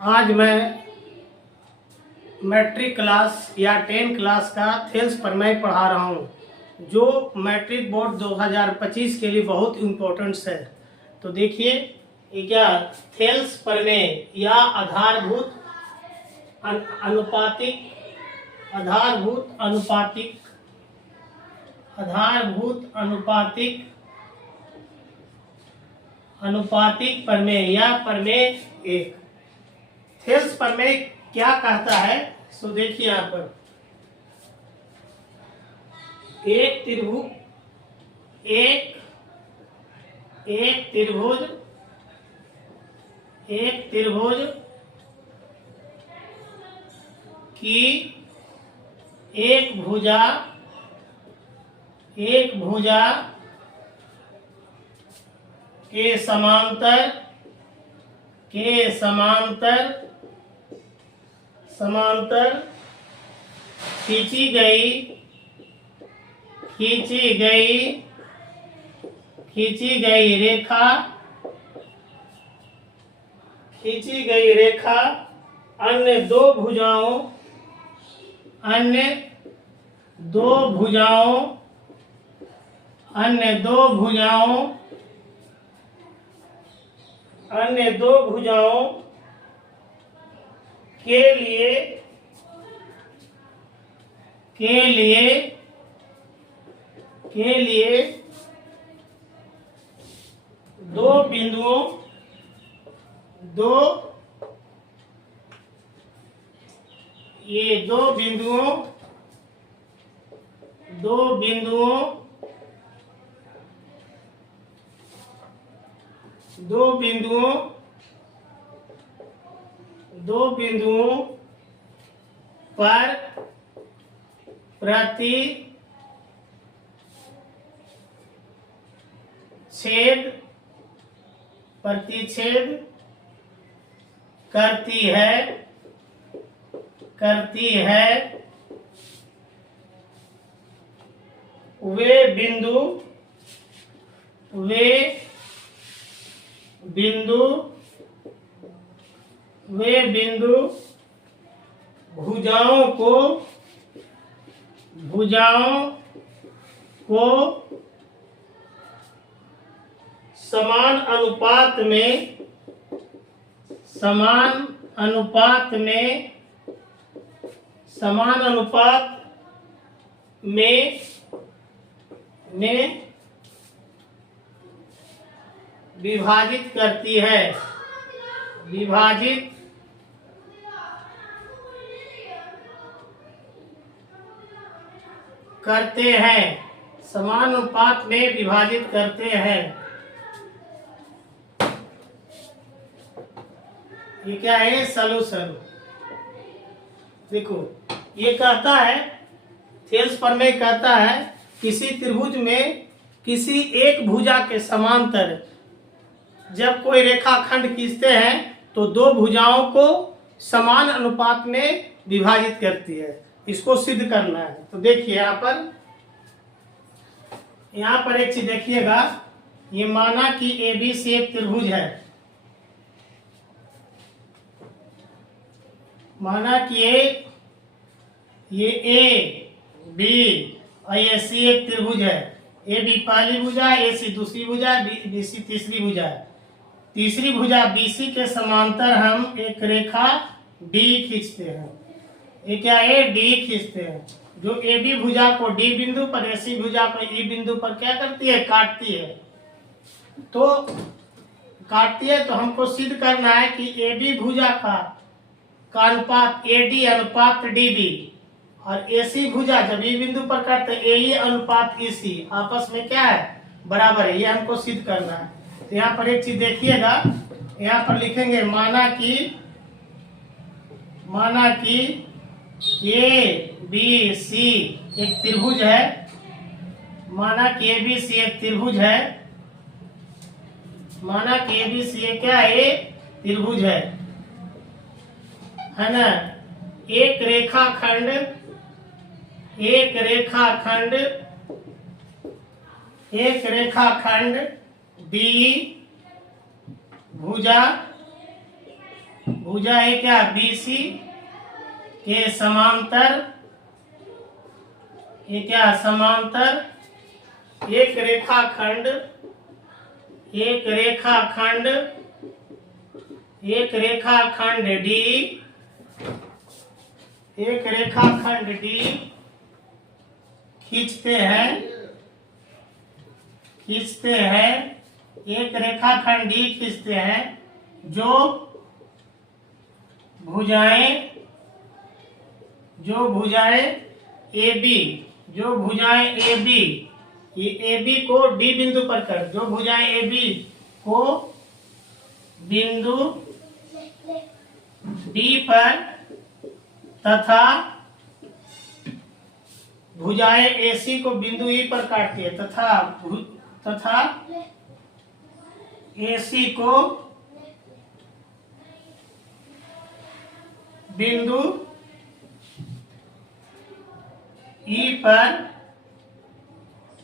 आज मैं matric class या 10 क्लास का थेल्स प्रमेय पढ़ा रहा हूँ, जो मैट्रिक बोर्ड 2025 के लिए बहुत इम्पोर्टेंट्स है। तो देखिए ये क्या थेल्स प्रमेय या आधारभूत प्रमेय या प्रमेय एक। थेल्स प्रमेय क्या कहता है? सो देखिए यहाँ पर एक त्रिभुज की एक भुजा के समांतर खींची गई रेखा अन्य दो भुजाओं के लिए दो बिंदुओं पर प्रतिच्छेद करती है। वे बिंदु भुजाओं को समान अनुपात में विभाजित करते हैं। समान अनुपात में विभाजित करते हैं। ये क्या है? सॉल्यूशन। देखो ये कहता है, थेल्स प्रमेय कहता है किसी त्रिभुज में किसी एक भुजा के समांतर जब कोई रेखाखंड खींचते हैं तो दो भुजाओं को समान अनुपात में विभाजित करती है। इसको सिद्ध करना है। तो देखिए यहाँ पर एक चीज देखिएगा। ये माना कि ABC एक त्रिभुज है। माना कि ये AB और AC एक त्रिभुज है। AB पहली भुजा, AC दूसरी भुजा, BC तीसरी भुजा है। तीसरी भुजा BC के समांतर हम एक रेखा D खींचते हैं। ये क्या है? D खींचते हैं, जो AB भुजा को D बिंदु पर, AC भुजा को E बिंदु पर क्या करती है? काटती है। तो हमको सिद्ध करना है कि AB भुजा का अनुपात AD अनुपात DB और AC भुजा जब E बिंदु पर काटते AE अनुपात EC आपस में क्या है? बराबर है। ये हमको सिद्ध करना है। तो यहाँ पर एक चीज देखिएगा, यहाँ पर लिखेंगे माना कि ABC एक त्रिभुज है। माना कि ABC एक त्रिभुज है। माना कि ABC क्या है? त्रिभुज है ना? एक रेखाखंड B भुजा भुजा ए क्या BC के समांतर, ये क्या समांतर एक रेखाखंड, एक रेखाखंड, एक रेखाखंड D, एक रेखाखंड D खींचते हैं, खींचते हैं, एक रेखाखंड D खींचते हैं जो भुजाएं, जो भुजाएं AB, जो भुजाएं AB, ये AB को D बिंदु पर कर, जो भुजाएं AB को बिंदु D पर तथा भुजाएं AC को बिंदु E पर काटती है, तथा AC को बिंदु E पर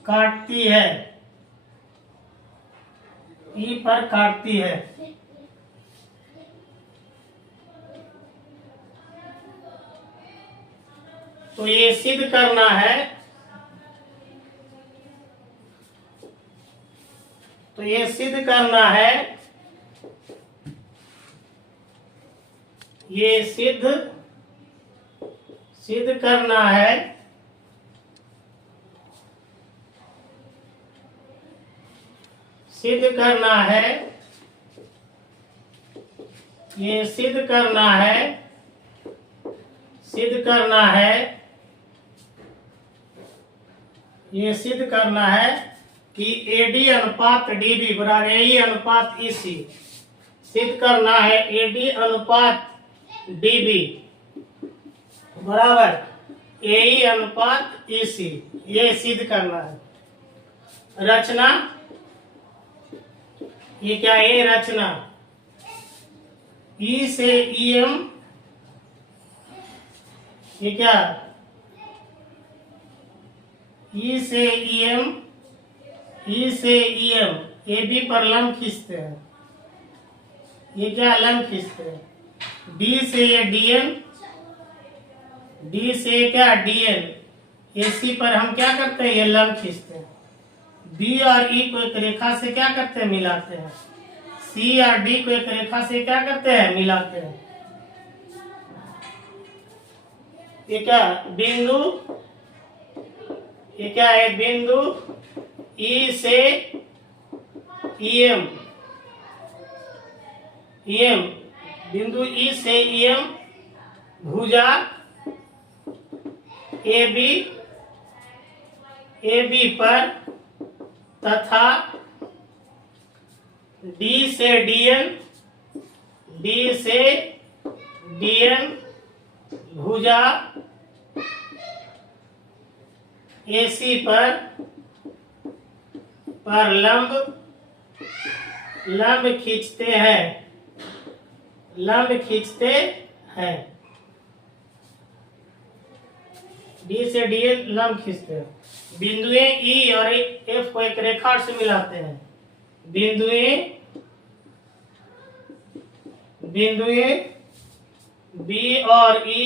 काटती है, E पर काटती है। तो ये सिद्ध करना है, तो ये सिद्ध करना है, ये सिद्ध करना है सिद्ध करना है, ये सिद्ध करना है, सिद्ध करना है, ये सिद्ध करना है कि AD अनुपात DB बराबर AE अनुपात EC। सिद्ध करना है AD अनुपात DB बराबर AE अनुपात EC, ये सिद्ध करना है। रचना, ये क्या है रचना, E से EM, ये क्या E से EM, E से EM AB पर लंब खींचते हैं, ये क्या लंब खींचते हैं। D से ये DN, D से क्या DN, AC पर हम क्या करते हैं, ये लंब खींचते हैं। B और E को एक रेखा से क्या करते हैं, मिलाते हैं। C और D को एक रेखा से क्या करते हैं, मिलाते हैं। ये क्या बिंदु, ये क्या है बिंदु E से EM, EM बिंदु E से EM भुजा AB पर तथा D से DN भुजा AC पर लंब खींचते हैं, लंब खींचते हैं। D से DN लंब खींचते हैं। बिंदुएं E और F को एक रेखा से मिलाते हैं। बिंदुएं B और E,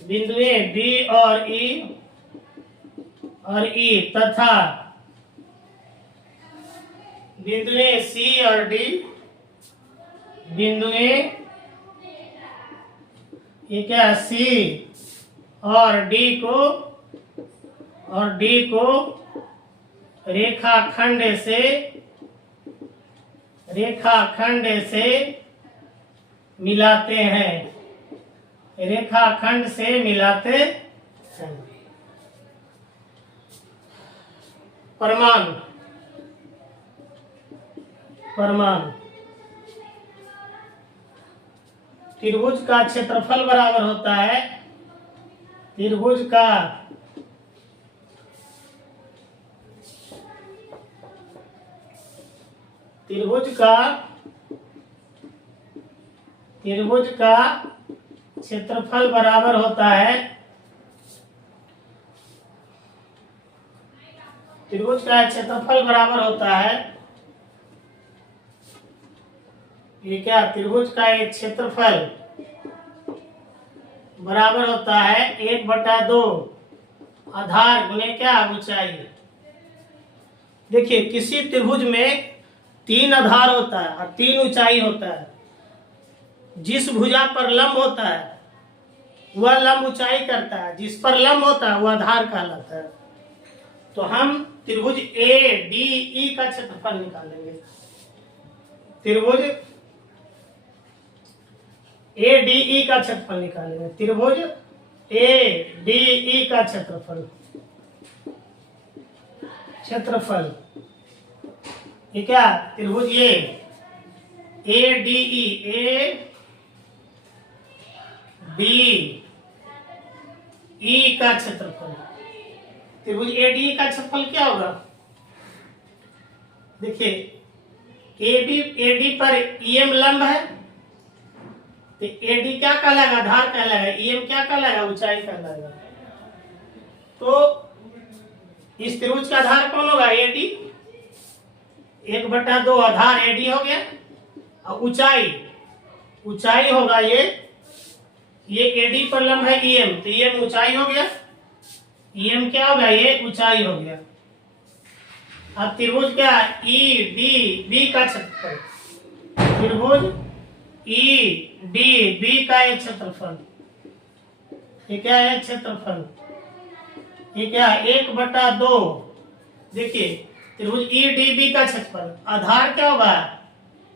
बिंदुएं B और E तथा बिंदुएं C और D, बिंदुएं ये क्या C और D को रेखाखंड से मिलाते हैं, रेखाखंड से मिलाते हैं। प्रमाण त्रिभुज का क्षेत्रफल बराबर होता है, त्रिभुज का क्षेत्रफल बराबर होता है, त्रिभुज का क्षेत्रफल बराबर होता है ये क्या त्रिभुज का एक क्षेत्रफल बराबर होता है 1/2 आधार गुणे क्या ऊंचाई। देखिए किसी त्रिभुज में 3 आधार होता है और 3 ऊंचाई होता है। जिस भुजा पर लंब होता है वह लंब ऊंचाई करता है, जिस पर लंब होता है वह आधार कहलाता है। तो हम त्रिभुज ए डी ई का क्षेत्रफल निकालेंगे। त्रिभुज ए डी ई का क्षेत्रफल निकालेंगे। त्रिभुज ए डी ई का क्षेत्रफल ये क्या त्रिभुज A D E A D E का क्षेत्रफल। त्रिभुज ए डी ई का क्षेत्रफल क्या होगा? देखिए ए डी पर ईएम लंब है तो ए डी क्या कहलाएगा? आधार कहलाएगा। ईएम क्या कहलाएगा? ऊंचाई कहलाएगा। तो इस त्रिभुज का आधार कौन होगा? A D. 1/2 Aadhaar A D हो गया और ऊंचाई होगा ये एडी पर लंब है ईएम, तो ईएम ऊंचाई हो गया। ईएम क्या हो गया? ये ऊंचाई हो गया। अब त्रिभुज क्या? ई डी बी का क्षेत्रफल। त्रिभुज ई डी बी का एक क्षेत्रफल। ये क्या है? क्षेत्रफल। ये क्या? 1/2। देखिए त्रिभुज ई डी बी का क्षेत्रफल आधार क्या होगा?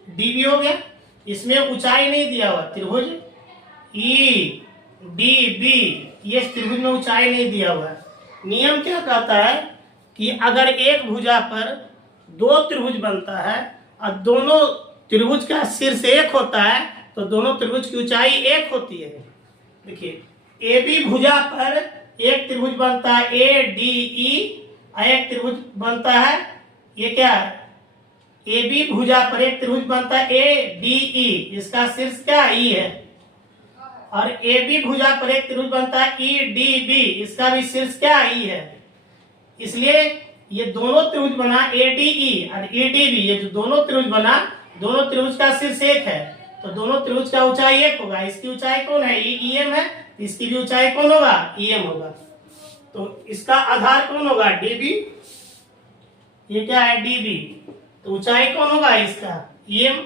डीबी हो गया। इसमें ऊंचाई नहीं दिया हुआ। त्रिभुज ई डी बी ये त्रिभुज में ऊंचाई नहीं दिया हुआ है। नियम क्या कहता है कि अगर एक भुजा पर 2 त्रिभुज बनता है और दोनों त्रिभुज का शीर्ष एक होता है तो दोनों त्रिभुज की ऊंचाई एक होती है। देखिए ए बी भुजा पर एक त्रिभुज बनता है ए डी ई और एक त्रिभुज बनता है ये क्या? ए बी भुजा पर एक त्रिभुज बनता है ए डी ई, इसका शीर्ष क्या? ई है। और ए बी भुजा पर एक त्रिभुज बनता है ई डी बी, इसका भी शीर्ष क्या? ई है। इसलिए ये दोनों त्रिभुज बना ए डी ई और ई डी बी, ये जो दोनों त्रिभुज बना दोनों त्रिभुज का शीर्ष एक है तो दोनों त्रिभुज का ऊंचाई एक होगा। इसकी ऊंचाई कौन है? ई एम है। इसकी भी ऊंचाई कौन होगा? ई एम होगा। तो इसका आधार कौन होगा? D B. ये क्या है? D B. तो ऊंचाई कौन होगा इसका? E M.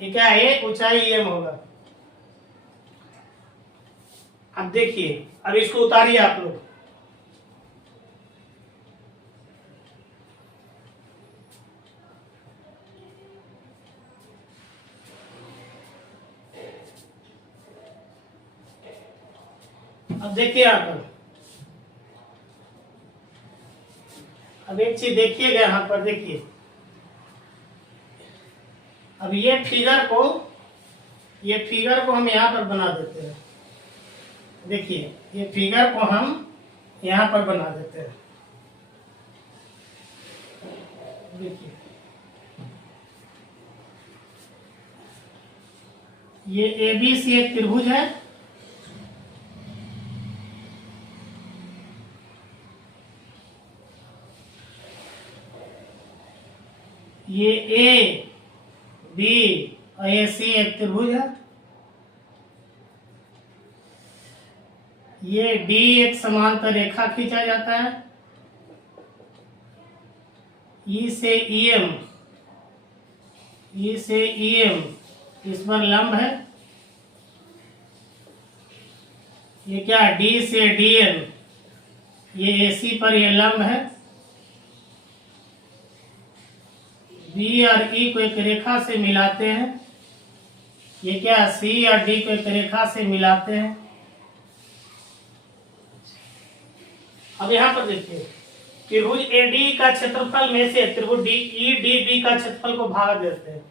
ये क्या है? ऊंचाई ई एम होगा। अब देखिए अब इसको उतारिए आप लोग। अब देखिए आप अब एक चीज देखिएगा यहाँ पर। देखिए अब ये फिगर को हम यहाँ पर बना देते हैं। देखिए ये फिगर को हम यहाँ पर बना देते हैं। देखिए ये एबीसी एक त्रिभुज है। ये ए बी और ये सी एक त्रिभुज है। ये डी एक समांतर रेखा खींचा जाता है। ई से ईएम इस पर लंब है। ये क्या? डी से डीएम ये एसी पर ये लंब है। बी और ई को एक रेखा से मिलाते हैं। ये क्या? सी और डी को एक रेखा से मिलाते हैं। अब यहाँ पर देखिए त्रिभुज एडी का क्षेत्रफल में से त्रिभुज डी ई डी बी का क्षेत्रफल को भाग देते हैं।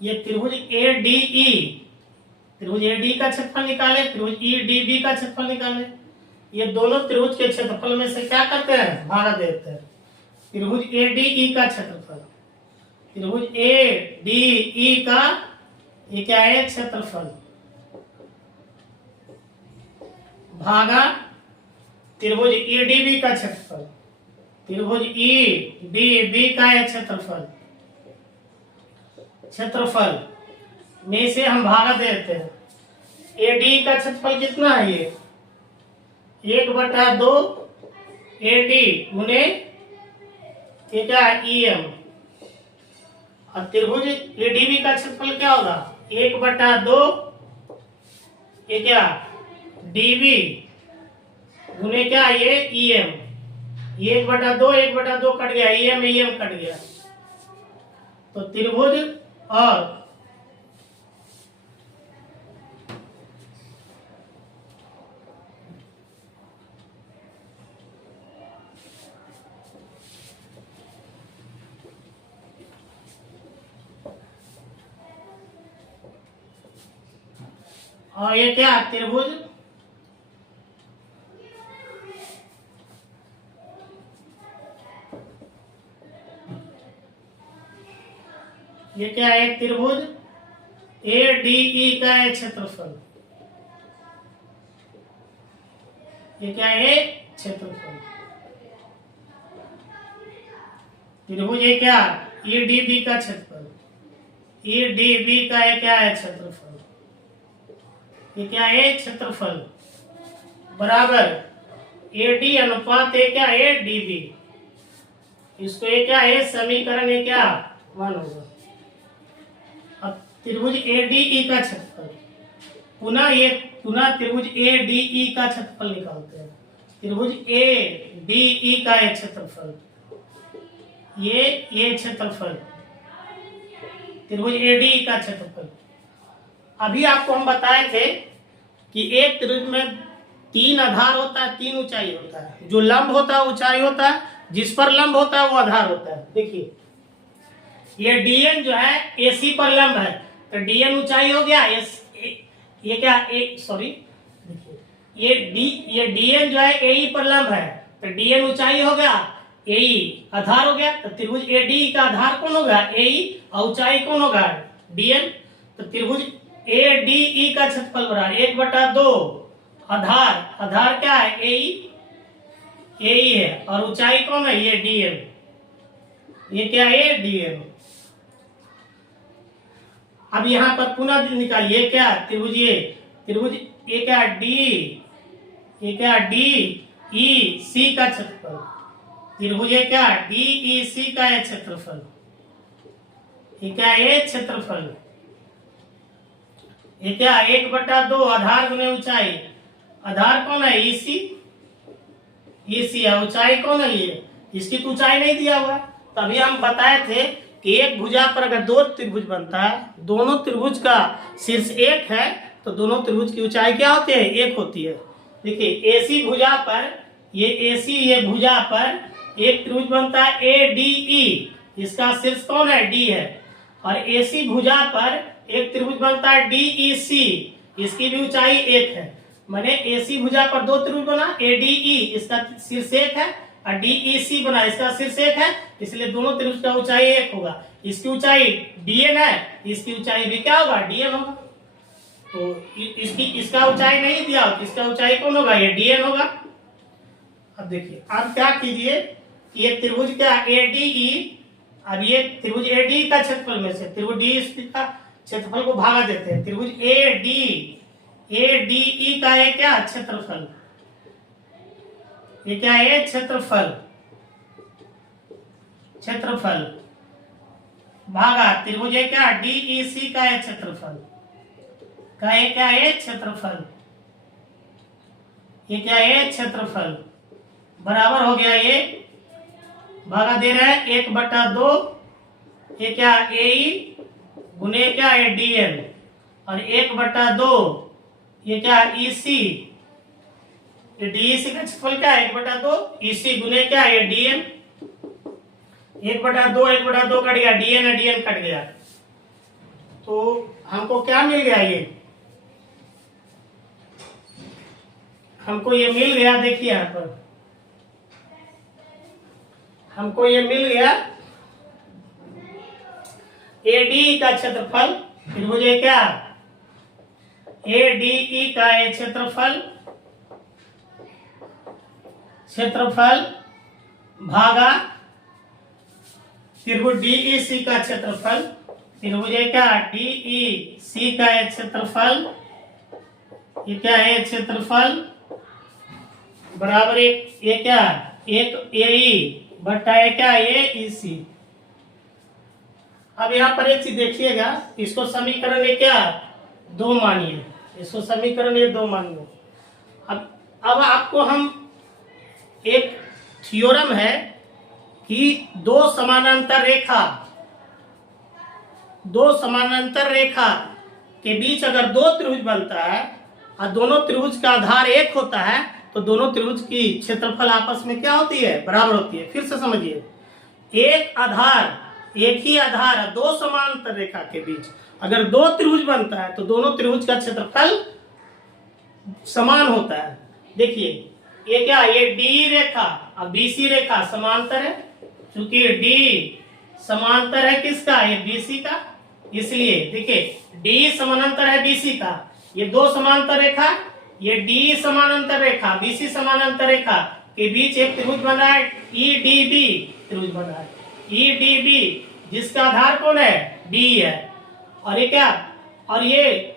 ये त्रिभुज ए डी ई, त्रिभुज ए डी का क्षेत्रफल निकाले, त्रिभुज ई डी बी का क्षेत्रफल निकाले। ये दोनों त्रिभुज के क्षेत्रफल में से क्या करते हैं? भाग देते हैं। त्रिभुज ए डी ई का क्षेत्रफल, त्रिभुज ए डी ई का ये क्या है? क्षेत्रफल भागा त्रिभुज ई डी बी का क्षेत्रफल, त्रिभुज ई डी बी का एक क्षेत्रफल। क्षेत्रफल में से हम भागा देते हैं। AD का क्षेत्रफल कितना है? ये 1/2 AD गुने ये क्या है EM। और त्रिभुज ADB का क्षेत्रफल क्या होगा? 1/2 ये क्या DB गुने क्या ये EM। ये 1/2 कट गया, EM कट गया। तो त्रिभुज और ये क्या त्रिभुज ये क्या है? त्रिभुज ADE का है क्षेत्रफल। ये क्या है? क्षेत्रफल। त्रिभुज ये क्या EDB का क्षेत्रफल। EDB का ये क्या है? क्षेत्रफल। ये क्या है? क्षेत्रफल बराबर AD अनुपात ये क्या है? DB। इसको ये क्या है? समीकरण ये क्या 1 होगा। अब त्रिभुज ADE का क्षेत्रफल पुनः त्रिभुज ADE का क्षेत्रफल निकालते हैं। त्रिभुज ADE का एक क्षेत्रफल ये क्षेत्रफल त्रिभुज ADE का क्षेत्रफल। अभी आपको हम बताए थे कि एक त्रिभुज में 3 आधार होता है, 3 ऊंचाई होता है। जो लंब होता है ऊंचाई होता है, जिस पर लंब होता है वो आधार होता है। देखिए ये DN जो है AC पर लंब है तो DN ऊंचाई हो गया। ये क्या सॉरी देखिए ये DN जो है AE पर लंब है तो DN ऊंचाई हो गया, AE आधार हो गया। तो त्रिभुज ADE का आधार कौन होगा? AE और ऊंचाई कौन होगा? DN। तो त्रिभुज ADE का क्षेत्रफल बराबर 1/2 आधार क्या है? AE है और ऊंचाई कौन है? ये DN। ये क्या है? DN। अब यहां पर पुनः निकालिए क्या त्रिभुज ये क्या ये क्या DEC का क्षेत्रफल। त्रिभुज ये क्या DEC का है क्षेत्रफल। ये क्या है? क्षेत्रफल। ये क्या 1/2 आधार गुने ऊंचाई। आधार कौन है? EC है। ऊंचाई कौन है? ये इसकी तो ऊंचाई नहीं दिया हुआ। तभी हम बताए थे कि एक भुजा पर अगर 2 त्रिभुज बनता है, दोनों त्रिभुज का शीर्ष 1 है तो दोनों त्रिभुज की ऊंचाई क्या होती है? 1 होती है। देखिए AC भुजा पर ये भुजा पर एक त्रिभुज बनता है ADE। इसका शीर्ष कौन है? D है। और AC भुजा पर एक त्रिभुज बनता है DEC। इसकी भी ऊंचाई 1 है। मैंने AC भुजा पर 2 त्रिभुज बना, ADE इसका शीर्ष 1 है और DEC बना इसका शीर्ष 1 है, इसलिए दोनों त्रिभुज का ऊंचाई 1 होगा। इसकी ऊंचाई DN है, इसकी ऊंचाई भी क्या होगा? DN होगा। तो इसका ऊंचाई नहीं दिया, इसका ऊंचाई कौन होगा? ये DN होगा। अब देखिए अब क्या कीजिए, ये त्रिभुज क्या ADE। अब ये त्रिभुज AD का क्षेत्रफल में से त्रिभुज DEC का क्षेत्रफल को भागा देते हैं। त्रिभुज ADE का है क्या? क्षेत्रफल। ये क्या है? क्षेत्रफल भागा त्रिभुज है क्या DEC का है क्षेत्रफल। का है क्या है? क्षेत्रफल। ये क्या है? क्षेत्रफल बराबर हो गया ये भागा दे रहा है 1/2 ये क्या AE गुने क्या है DN और 1/2 ये क्या EC। ये DEC का क्षेत्रफल क्या है? 1/2 EC गुने क्या है DN। 1/2 कट गया, DN है, DN कट गया। तो हमको क्या मिल गया? हमको ये मिल गया। देखिए यहां पर हमको ये मिल गया ADE का क्षेत्रफल। त्रिभुज क्या ADE का ये क्षेत्रफल भागा त्रिभुज DEC का क्षेत्रफल। त्रिभुज है क्या डीई सी का है क्षेत्रफल, ये क्या है क्षेत्रफल बराबर एक ये क्या एक एई बटा है क्या ये ईसी। अब यहाँ पर एक चीज देखिएगा, इसको समीकरण ये क्या 2 मानिए, इसको समीकरण ये 2 मानिए। अब आपको हम एक थ्योरम है कि दो समानांतर रेखा के बीच अगर 2 त्रिभुज बनता है और दोनों त्रिभुज का आधार एक होता है तो दोनों त्रिभुज की क्षेत्रफल आपस में क्या होती है बराबर होती है। फिर से समझिए, एक ही आधार 2 समांतर रेखा के बीच अगर 2 त्रिभुज बनता है तो दोनों त्रिभुज का क्षेत्रफल समान होता है। देखिए ये क्या ये डी रेखा और बीसी रेखा समांतर है, क्योंकि डी समांतर है किसका ये बीसी का, इसलिए देखिए डी समानांतर है बीसी का। ये 2 समांतर रेखा, ये डी समानांतर रेखा बीसी समानांतर रेखा के बीच एक त्रिभुज बना है ईडीबी त्रिभुज बना है ईडीबी, जिसका आधार कौन है डी है। और ये क्या और ये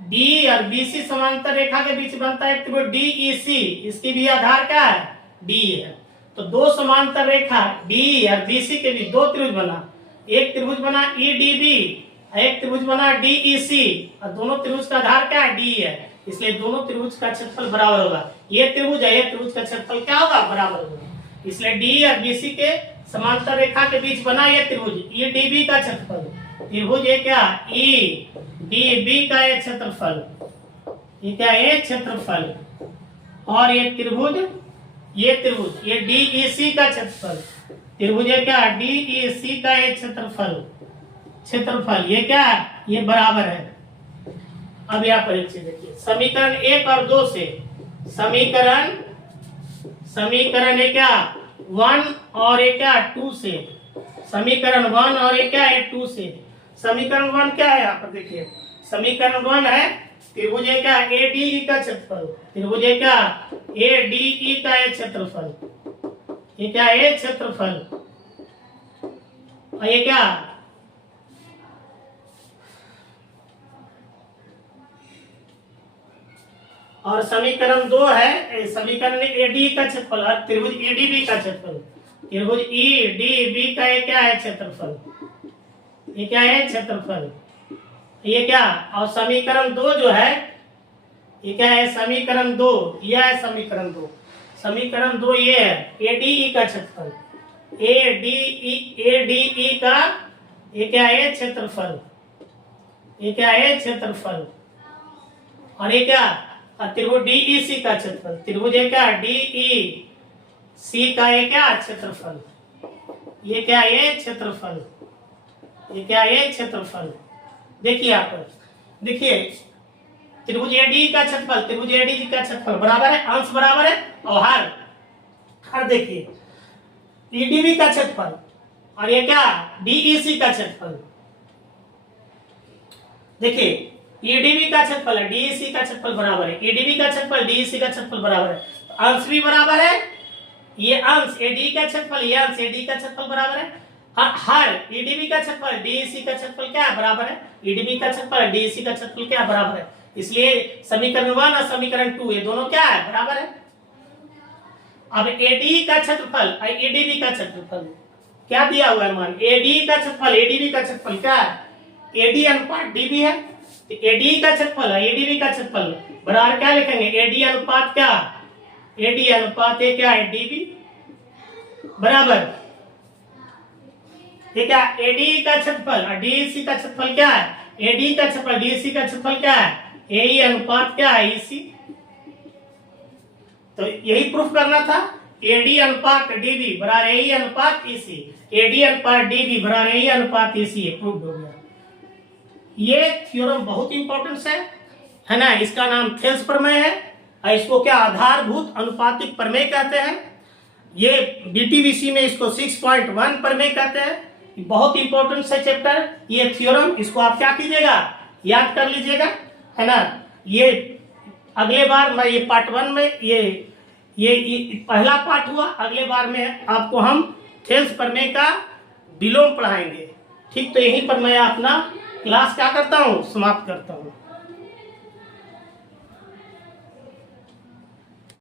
डी और बीसी समांतर रेखा के बीच बनता है त्रिभुज डीईसी, इसकी भी आधार क्या है डी है। तो 2 समांतर रेखा डी और बीसी के बीच 2 त्रिभुज बना, एक त्रिभुज बना ईडीबी, एक त्रिभुज बना डीईसी और दोनों त्रिभुज का आधार क्या है डी है, इसलिए दोनों त्रिभुज का क्षेत्रफल बराबर होगा। ये त्रिभुज है, ये त्रिभुज का क्षेत्रफल क्या होगा बराबर होगा, इसलिए डी और बीसी के समांतर रेखा के बीच बना ये त्रिभुज ईडीबी का क्षेत्रफल, त्रिभुज ये क्या ई डी का ये क्षेत्रफल, ये क्या है क्षेत्रफल, और ये त्रिभुज ये डीईसी का क्षेत्रफल, त्रिभुज है क्या डीईसी का ये क्षेत्रफल ये क्या ये बराबर है। अब यहाँ पर एक चीज देखिए, समीकरण 1 और 2 से समीकरण है क्या 1 और ये क्या 2 से, समीकरण 1 और ये क्या है 2 से। समीकरण 1 क्या है यहाँ पर देखिए, समीकरण 1 है त्रिभुज है क्या एडीई का क्षेत्रफल, त्रिभुज है क्या एडीई का ये क्षेत्रफल, ये क्या है क्षेत्रफल, और ये क्या और समीकरण 2 है समीकरण एडी का क्षेत्रफल और त्रिभुज एडीबी का क्षेत्रफल, त्रिभुज ईडीबी का ये क्या है क्षेत्रफल, ये क्या है क्षेत्रफल, ये क्या और समीकरण 2 जो है ये क्या है समीकरण 2, यह है समीकरण 2 ये है एडीई का क्षेत्रफल, एडीई का ये क्या है क्षेत्रफल, ये क्या है क्षेत्रफल, और ये क्या त्रिभुज डीईसी का क्षेत्रफल, त्रिभुज है क्या डीईसी का ये क्या क्षेत्रफल, ये क्या ये क्षेत्रफल, ये क्या ये क्षेत्रफल। देखिए यहाँ पर देखिए त्रिभुज एडी का क्षेत्रफल त्रिभुज एडी का क्षेत्रफल बराबर है, अंश बराबर है, और हर देखिए ईडीबी का क्षेत्रफल और ये क्या डीईसी का क्षेत्रफल, देखिए ईडीबी का क्षेत्रफल है डीईसी का क्षेत्रफल बराबर है, ईडीबी का क्षेत्रफल डीईसी का क्षेत्रफल बराबर है, अंश भी बराबर है, ये अंश एडी का क्षेत्रफल ये अंश एडी का क्षेत्रफल बराबर है, हर ईडीबी का क्षेत्रफल डीईसी का क्षेत्रफल क्या है बराबर है, ईडीबी का क्षेत्रफल डीईसी का क्षेत्रफल क्या बराबर है, इसलिए समीकरण 1 और समीकरण 2 ये दोनों क्या है बराबर है। अब एडी का क्षेत्रफल और ईडीबी का क्षेत्रफल क्या दिया हुआ है मान, एडी का क्षेत्रफल एडीबी का क्षेत्रफल क्या है एडी अनुपात डीबी है, एडी का क्षेत्रफल है एडीबी का क्षेत्रफल बराबर क्या लिखेंगे एडी अनुपात क्या एडी अनुपात ये क्या है डीबी बराबर ये क्या एडी का क्षेत्रफल और डीईसी का क्षेत्रफल क्या है, एडी का क्षेत्रफल डीईसी का क्षेत्रफल क्या है एई अनुपात क्या है ईसी। तो यही प्रूफ करना था, एडी अनुपात डीबी बराबर एई अनुपात ईसी, एडी अनुपात डीबी बराबर एई अनुपात ईसी, प्रूफ हो गया। ये थ्योरम बहुत इंपॉर्टेंट है ना, इसका नाम थेल्स प्रमेय है और इसको क्या आधारभूत अनुपातिक प्रमेय कहते हैं। ये डीटीवीसी में इसको 6.1 प्रमेय कहते हैं। बहुत इंपॉर्टेंट है चैप्टर ये थ्योरम, इसको आप क्या कीजिएगा याद कर लीजिएगा, है ना। ये अगले बार मैं ये पार्ट 1 में ये पहला पार्ट हुआ, अगले बार में आपको हम थेल्स प्रमेय का विलोम पढ़ाएंगे। ठीक, तो यहीं पर मैं अपना क्लास क्या करता हूँ, समाप्त करता हूँ।